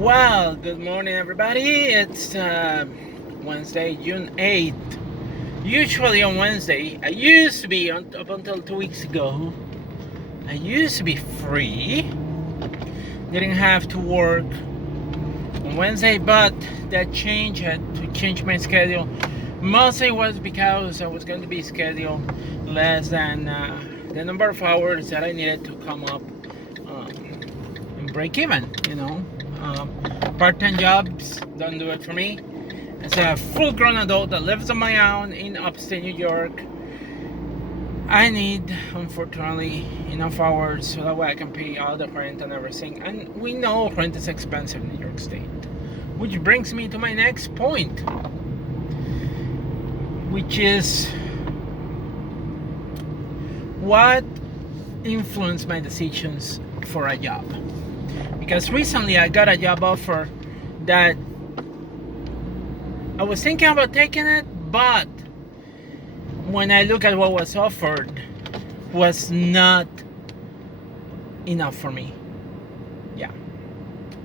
Well, good morning, everybody. It's Wednesday, June 8th. Usually on Wednesday, I used to be, up until 2 weeks ago, I used to be free. Didn't have to work on Wednesday, but that change had to change my schedule. Mostly was because I was going to be scheduled less than the number of hours that I needed to come up and break even. Part-time jobs don't do it for me. As a full-grown adult that lives on my own in upstate New York, I need, unfortunately, enough hours so that way I can pay all the rent and everything. And we know rent is expensive in New York State. Which brings me to my next point, which is what influenced my decisions for a job. Because recently I got a job offer that I was thinking about taking it, but when I look at what was offered, was not enough for me. Yeah.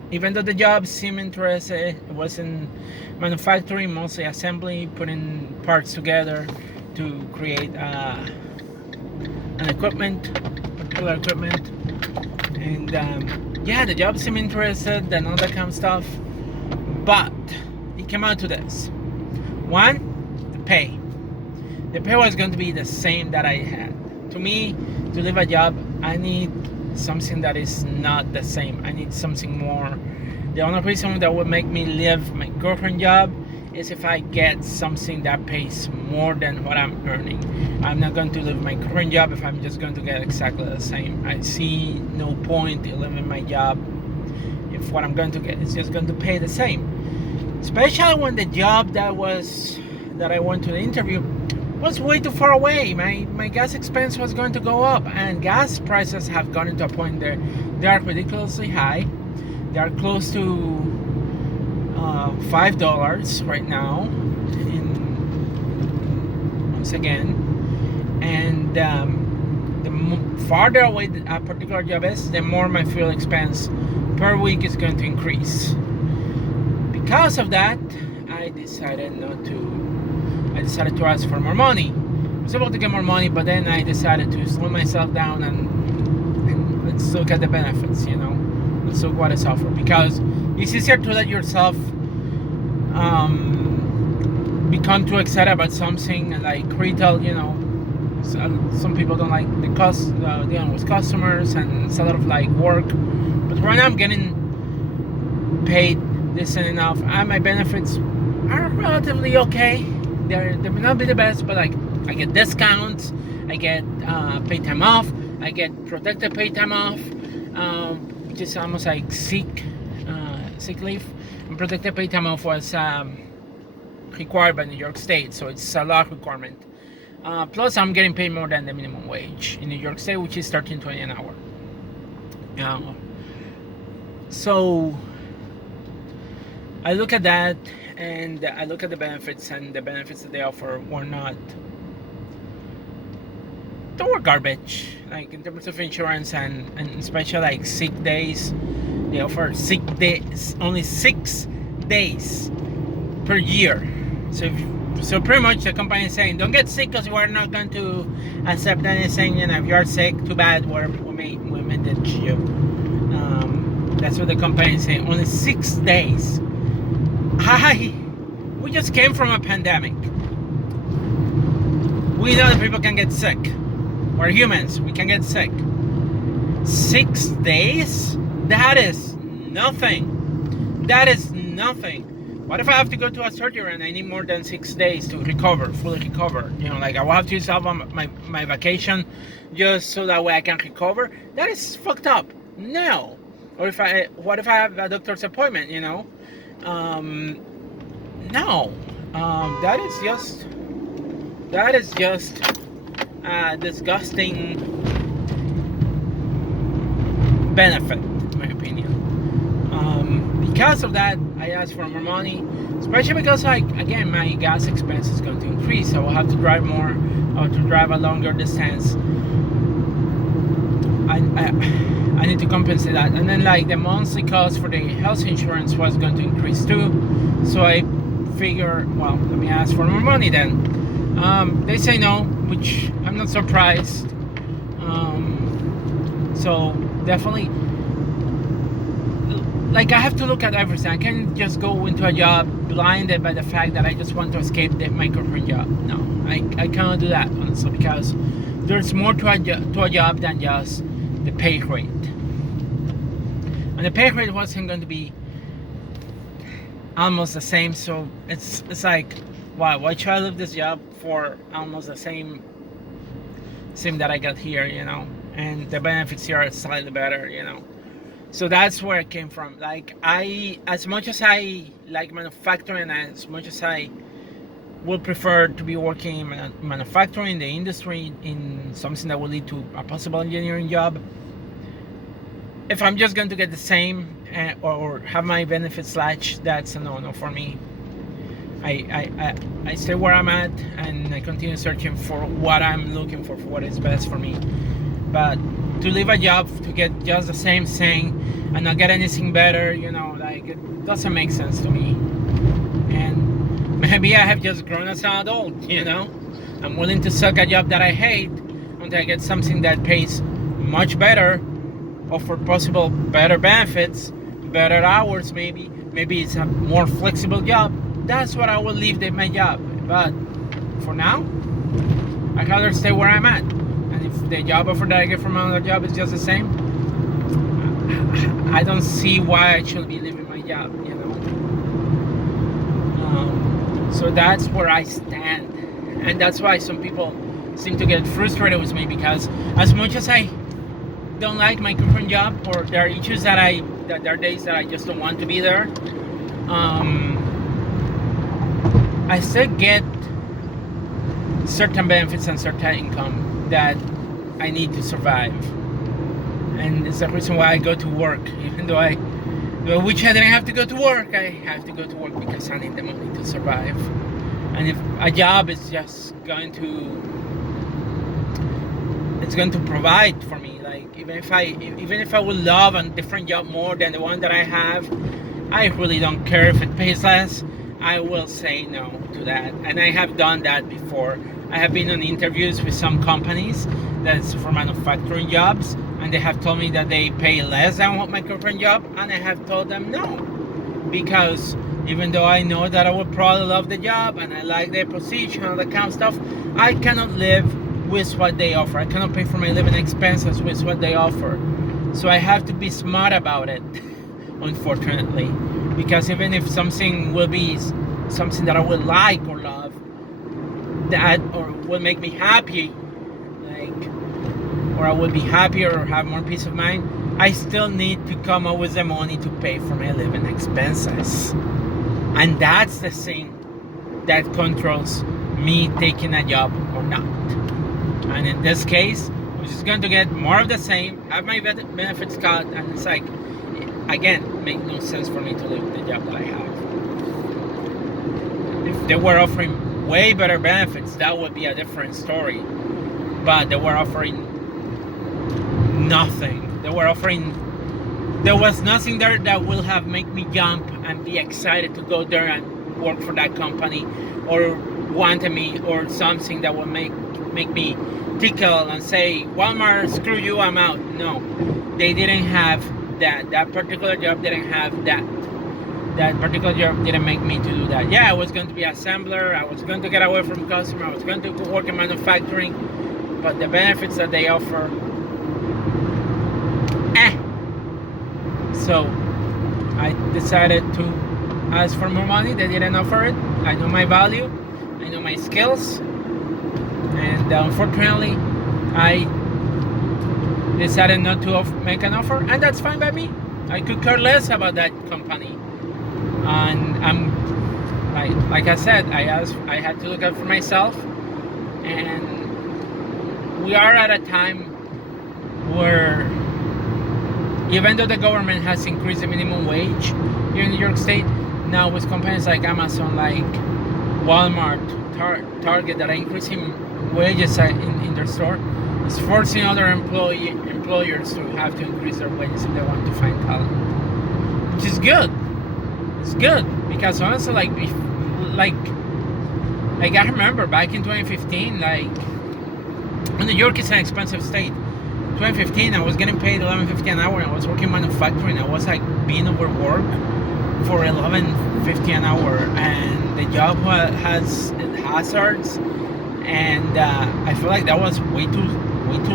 Even though the job seemed interesting, it was in manufacturing, mostly assembly, putting parts together to create particular equipment. And the job seemed interested and all that kind of stuff. But it came out to this. One, the pay. The pay was going to be the same that I had. To me, to leave a job, I need something that is not the same. I need something more. The only reason that would make me leave my current job is if I get something that pays more than what I'm earning. I'm not going to leave my current job if I'm just going to get exactly the same. I see no point in leaving my job if what I'm going to get is just going to pay the same. Especially when the job that I went to the interview was way too far away. My gas expense was going to go up, and gas prices have gone to a point there they are ridiculously high. They are close to $5 right now, once again. And the farther away a particular job is, the more my fuel expense per week is going to increase. Because of that, I decided to ask for more money. I was able to get more money, but then I decided to slow myself down and let's look at the benefits, Let's look what is offered. Because it's easier to let yourself become too excited about something like retail, some people don't like the cost, dealing with customers, and it's a lot of work. But right now I'm getting paid decent enough, and my benefits are relatively okay. They may not be the best, but I get discounts, I get paid time off, I get protected paid time off, which is almost like sick leave. And protected paid time off was required by New York State, so it's a law requirement. Plus, I'm getting paid more than the minimum wage in New York State, which is $13.20 an hour. So I look at that, and I look at the benefits, and the benefits that they offer they were garbage. Like in terms of insurance and especially sick days, they offer sick days, only 6 days per year. So pretty much the company is saying, don't get sick because we're not going to accept anything. If you're sick, too bad. We may ditch you. That's what the company is saying. Only 6 days. We just came from a pandemic. We know that people can get sick. We're humans. We can get sick. 6 days? That is nothing. That is nothing. What if I have to go to a surgery and I need more than 6 days to fully recover? I will have to use up my vacation just so that way I can recover? That is fucked up. No. Or what if I have a doctor's appointment, No. That is just a disgusting benefit, in my opinion. Because of that, I asked for more money, especially because, again, my gas expense is going to increase. I will have to drive more. I have to drive a longer distance. I need to compensate that. And then like the monthly cost for the health insurance was going to increase too. So I figure, well, let me ask for more money then. They say no, which I'm not surprised. So definitely, like, I have to look at everything. I can't just go into a job blinded by the fact that I just want to escape my current job. No, I cannot do that, honestly, because there's more to a job than just the pay rate. And the pay rate wasn't going to be almost the same, so it's like, why should I leave this job for almost the same that I got here, and the benefits here are slightly better, so that's where it came from. Like, as much as I like manufacturing, as much as I would prefer to be working in manufacturing, the industry, in something that will lead to a possible engineering job, if I'm just going to get the same or have my benefits slashed, that's a no for me. I stay where I'm at, and I continue searching for what I'm looking for what is best for me. But to leave a job to get just the same thing and not get anything better, like, it doesn't make sense to me. And maybe I have just grown as an adult, I'm willing to suck a job that I hate until I get something that pays much better, offer possible better benefits, better hours, maybe it's a more flexible job. That's what I will leave my job. But for now, I'd rather stay where I'm at. And if the job offer that I get from another job is just the same, I don't see why I should be leaving my job, So that's where I stand. And that's why some people seem to get frustrated with me, because as much as I don't like my current job, or there are issues that there are days that I just don't want to be there, I still get certain benefits and certain income that I need to survive. And it's the reason why I go to work, even though I didn't have to go to work. I have to go to work because I need the money to survive. And if a job is just going to provide for me, like, even if I would love a different job more than the one that I have, I really don't care if it pays less. I will say no to that. And I have done that before. I have been on interviews with some companies that's for manufacturing jobs, and they have told me that they pay less than what my current job, and I have told them no, because even though I know that I would probably love the job and I like their position and all that kind of stuff, I cannot live with what they offer. I cannot pay for my living expenses with what they offer. So I have to be smart about it, unfortunately, because even if something will be something that I would like or love, that or will make me happy, like, or I would be happier or have more peace of mind, I still need to come up with the money to pay for my living expenses. And that's the thing that controls me taking a job or not. And in this case, I'm just going to get more of the same, have my benefits cut, and it's like, again, make no sense for me to leave the job that I have. If they were offering way better benefits, that would be a different story. But they were offering nothing. There was nothing there that will have make me jump and be excited to go there and work for that company, or wanted me, or something that will make me tickle and say, Walmart, screw you, I'm out. No, they didn't have that. That particular job didn't have that. That particular job didn't make me to do that. Yeah, I was going to be assembler, I was going to get away from customer, I was going to work in manufacturing, but the benefits that they offer, So I decided to ask for more money. They didn't offer it. I know my value, I know my skills, and unfortunately I decided not to make an offer, and that's fine by me. I could care less about that company, and I'm like I said, I had to look out for myself, and we are at a time where, even though the government has increased the minimum wage here in New York State, now with companies like Amazon, like Walmart, Target, that are increasing wages in their store, It's forcing other employers to have to increase their wages if they want to find talent, which is good. It's good because honestly, like I remember back in 2015, like New York is an expensive state. 2015, I was getting paid $11.50 an hour, and I was working manufacturing. I was like being overworked for $11.50 an hour, and the job has hazards, and I feel like that was way too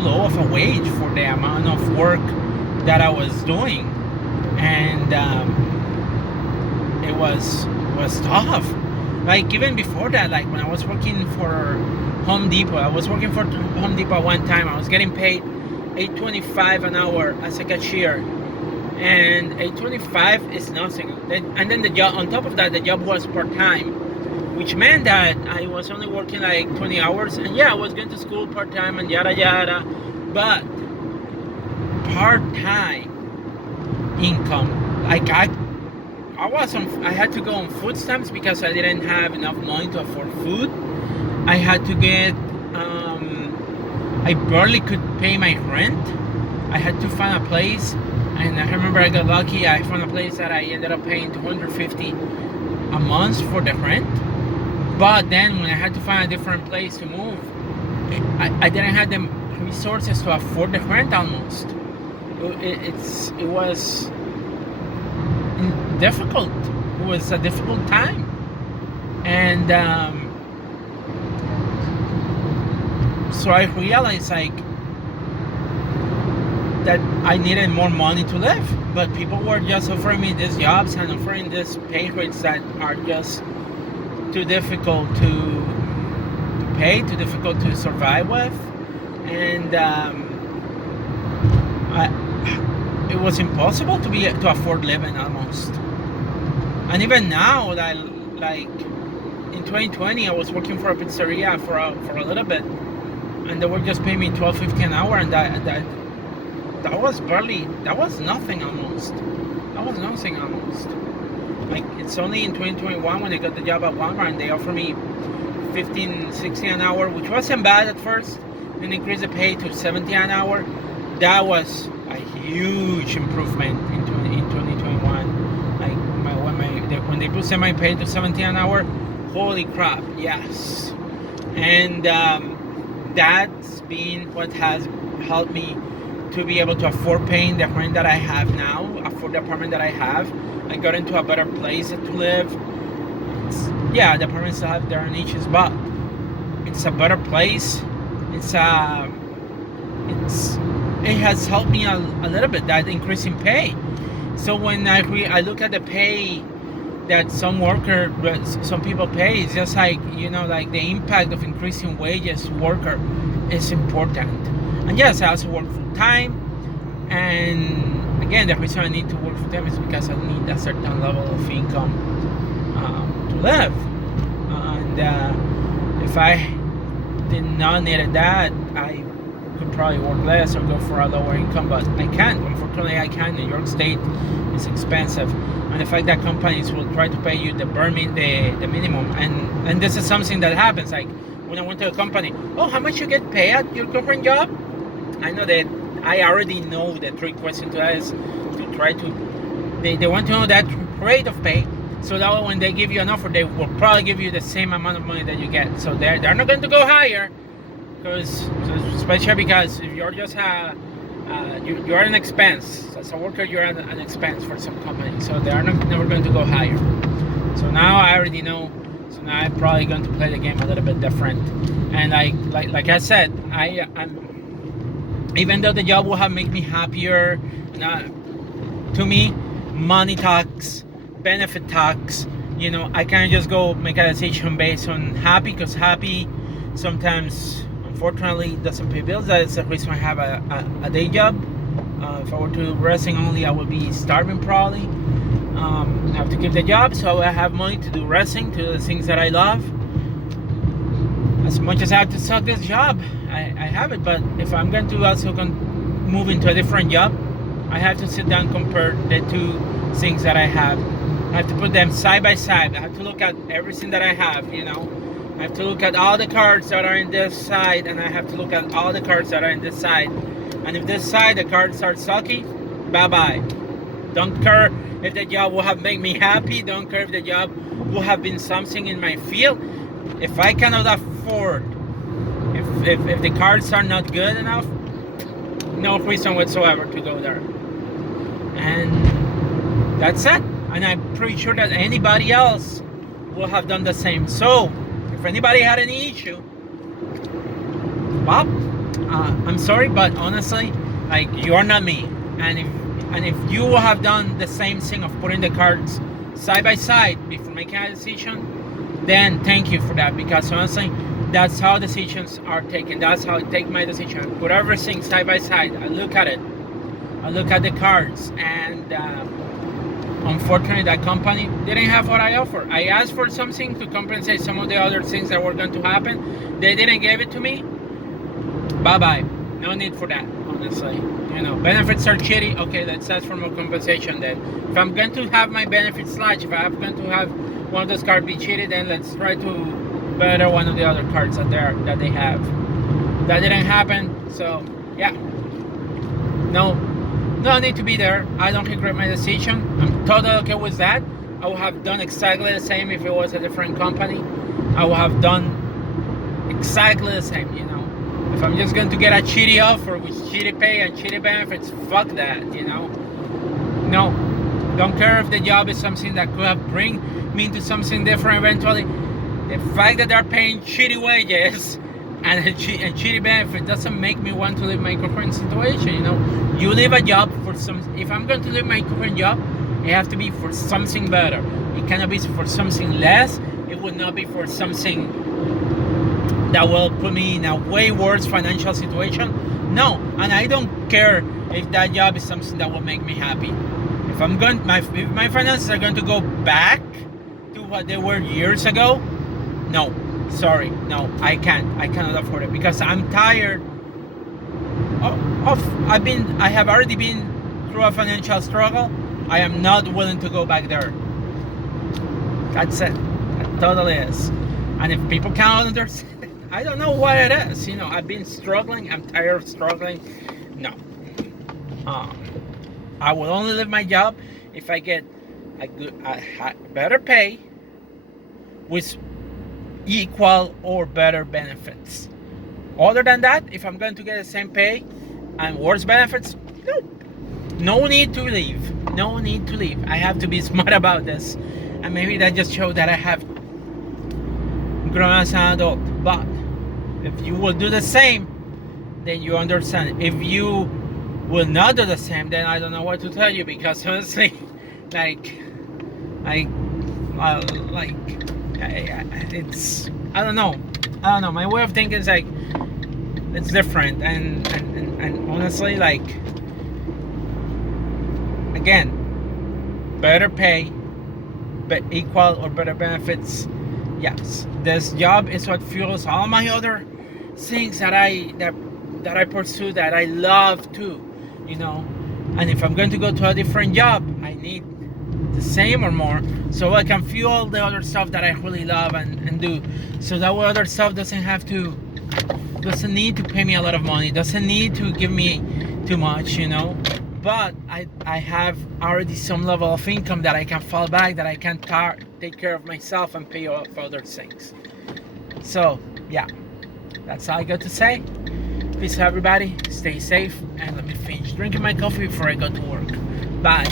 low of a wage for the amount of work that I was doing, and it was tough. Like even before that, like when I was working for Home Depot, I was working for Home Depot one time. I was getting paid $8.25 an hour as a cashier, and $8.25 is nothing. And then the job on top of that, the job was part time, which meant that I was only working like 20 hours. And yeah, I was going to school part time and yada yada, but part time income, like I had to go on food stamps because I didn't have enough money to afford food. I had to get I barely could pay my rent. I had to find a place, and I remember I got lucky. I found a place that I ended up paying $250 a month for the rent. But then when I had to find a different place to move, I didn't have the resources to afford the rent almost. It was difficult. It was a difficult time, and so I realized like that I needed more money to live, but people were just offering me these jobs and offering these pay rates that are just too difficult to pay, too difficult to survive with, and it was impossible to afford living almost. And even now, that like in 2020, I was working for a pizzeria for a little bit, and they were just paying me $12.50 an hour, and that was nothing almost. That was nothing almost. Like it's only in 2021 when I got the job at Walmart and they offered me $15.60 an hour, which wasn't bad at first. Then increased the pay to $17 an hour. That was a huge improvement in 2021. Like when they boosted my pay to $17 an hour, holy crap, yes. And that's been what has helped me to be able to afford paying the rent that I have now, afford the apartment that I have. I got into a better place to live. The apartments still have their niches, but it's a better place. It has helped me a little bit, that increase in pay. So when I look at the pay that some people pay, it's just like, like the impact of increasing wages worker is important. And yes, I also work full time, and again, the reason I need to work full time is because I need a certain level of income to live. And if I did not need that, I could probably work less or go for a lower income, but I can't. Unfortunately, I can't. New York State is expensive, and the fact that companies will try to pay you the minimum, and this is something that happens. Like when I went to a company, oh, how much you get paid at your current job? I know that I already know the trick question to that is to try to. They want to know that rate of pay, so that when they give you an offer, they will probably give you the same amount of money that you get. So they're not going to go higher, especially because if you're just you're an expense as a worker, you're an expense for some company. So they are never going to go higher. So now I already know. So now I'm probably going to play the game a little bit different. And like I said, I'm. Even though the job will have made me happier, to me, money talks, benefit talks. I can't just go make a decision based on happy, because happy sometimes, unfortunately, doesn't pay bills. That is the reason I have a day job. If I were to do wrestling only, I would be starving probably. I have to keep the job, so I have money to do wrestling, to do the things that I love. As much as I have to suck this job, I have it, but if I'm going to also move into a different job, I have to sit down and compare the two things that I have. I have to put them side by side. I have to look at everything that I have, I have to look at all the cards that are in this side, and I have to look at all the cards that are in this side. And if this side the cards are sucky, bye-bye. Don't care if the job will have made me happy. Don't care if the job will have been something in my field. If I cannot afford, if the cards are not good enough, no reason whatsoever to go there. And that's it. And I'm pretty sure that anybody else will have done the same. So if anybody had any issue, well, I'm sorry, but honestly, like, you're not me. And if you will have done the same thing of putting the cards side by side before making a decision, then thank you for that, because honestly, that's how decisions are taken. That's how I take my decision. Put everything side by side. I look at it. I look at the cards, and unfortunately, that company didn't have what I offer. I asked for something to compensate some of the other things that were going to happen. They didn't give it to me. Bye-bye. No need for that, honestly. You know, benefits are shitty. Okay, let's ask for more compensation then. If I'm going to have my benefits slashed, if I'm going to have one of those cards be cheated, then let's try to better one of the other cards that they have. That didn't happen, so yeah. No need to be there. I don't regret my decision. I'm totally okay with that. I would have done exactly the same if it was a different company. I would have done exactly the same, you know. If I'm just going to get a shitty offer with shitty pay and shitty benefits, fuck that, you know. No, don't care if the job is something that could have bring me into something different eventually. The fact that they're paying shitty wages and shitty benefits doesn't make me want to leave my current situation, you know. You leave a job for some. If I'm going to leave my current job, it has to be for something better. It cannot be for something less. It would not be for something that will put me in a way worse financial situation. No, and I don't care if that job is something that will make me happy. If my finances are going to go back to what they were years ago, no, sorry, no, I cannot afford it, because I'm tired I have already been through a financial struggle. I am not willing to go back there. That's it. It totally is. And if people can't understand, I don't know what it is. You know, I've been struggling. I'm tired of struggling. No. I will only leave my job if I get a better pay with equal or better benefits. Other than that, if I'm going to get the same pay and worse benefits, no need to leave. No need to leave. I have to be smart about this. And maybe that just shows that I have grown as an adult. But if you will do the same, then you understand. If you will not do the same, then I don't know what to tell you, because honestly, it's I don't know. My way of thinking is like, it's different, and honestly, like, again, better pay, but equal or better benefits. Yes, this job is what fuels all my other things that I pursue, that I love too, you know. And if I'm going to go to a different job, I need the same or more, so I can fuel the other stuff that I really love and do. So that other stuff doesn't need to pay me a lot of money, doesn't need to give me too much, you know. But I have already some level of income that I can fall back, that I can take care of myself and pay off other things. So yeah, that's all I got to say. Peace, everybody. Stay safe, and let me finish drinking my coffee before I go to work. Bye.